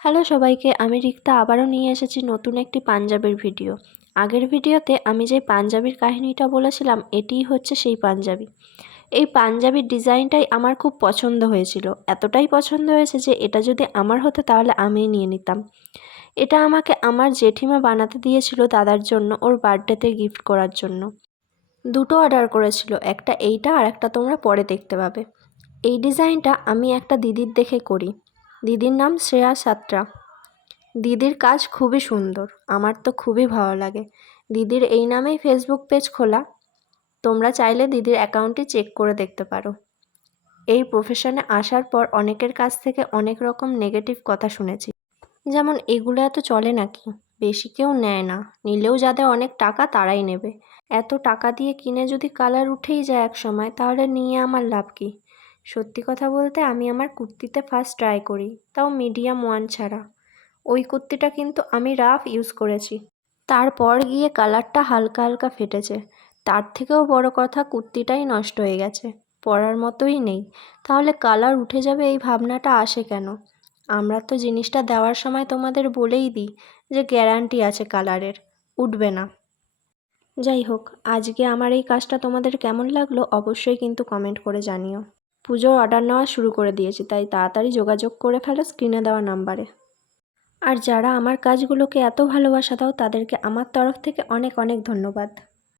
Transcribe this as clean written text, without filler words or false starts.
Hello সবাইকে, আমি রিক্তা আবারও নিয়ে এসেছি নতুন একটি পাঞ্জাবির ভিডিও। আগের ভিডিওতে আমি যে পাঞ্জাবির কাহিনীটা বলেছিলাম, এটিই হচ্ছে সেই পাঞ্জাবি। এই পাঞ্জাবির ডিজাইনটাই আমার খুব পছন্দ হয়েছিল, এতটাই পছন্দ হয়েছে যে এটা যদি আমার হতো তাহলে আমিই নিয়ে নিতাম। এটা আমাকে আমার জেঠিমা বানাতে দিয়েছিল দাদার জন্য, ওর বার্থডেতে গিফট করার জন্য। দুটো অর্ডার করেছিল, একটা এইটা আর একটা তোমরা পরে দেখতে পাবে। এই ডিজাইনটা আমি একটা দিদির দেখে করি। দিদির নাম শ্রেয়া সাত্রা। দিদির কাজ খুবই সুন্দর, আমার তো খুবই ভালো লাগে। দিদির এই নামেই ফেসবুক পেজ খোলা, তোমরা চাইলে দিদির অ্যাকাউন্টটি চেক করে দেখতে পারো। এই প্রফেশনে আসার পর অনেকের কাছ থেকে অনেক রকম নেগেটিভ কথা শুনেছি, যেমন এগুলো এত চলে নাকি, বেশি কেউ নেয় না, নিলেও যাদের অনেক টাকা তারাই নেবে। এত টাকা দিয়ে কিনে যদি কালার উঠেই যায় এক সময়, তাহলে নিয়ে আমার লাভ কী? সত্যি কথা বলতে আমি আমার কুর্তিতে ফার্স্ট ট্রাই করি, তাও মিডিয়াম ওয়ান ছাড়া। ওই কুর্তিটা কিন্তু আমি রাফ ইউজ করেছি, তারপর গিয়ে কালারটা হালকা হালকা ফেটেছে। তার থেকেও বড় কথা, কুর্তিটাই নষ্ট হয়ে গেছে, পরার মতোই নেই। তাহলে কালার উঠে যাবে এই ভাবনাটা আসে কেন? আমরা তো জিনিসটা দেওয়ার সময় তোমাদের বলেই দিই যে গ্যারান্টি আছে কালারের, উঠবে না। যাই হোক, আজকে আমার এই কাজটা তোমাদের কেমন লাগলো অবশ্যই কিন্তু কমেন্ট করে জানিও। পুজোর অর্ডার নেওয়া শুরু করে দিয়েছি, তাই তাড়াতাড়ি যোগাযোগ করে ফেলো স্ক্রিনে দেওয়া নাম্বারে। আর যারা আমার কাজগুলোকে এত ভালোবাসা দাও, তাদেরকে আমার তরফ থেকে অনেক অনেক ধন্যবাদ।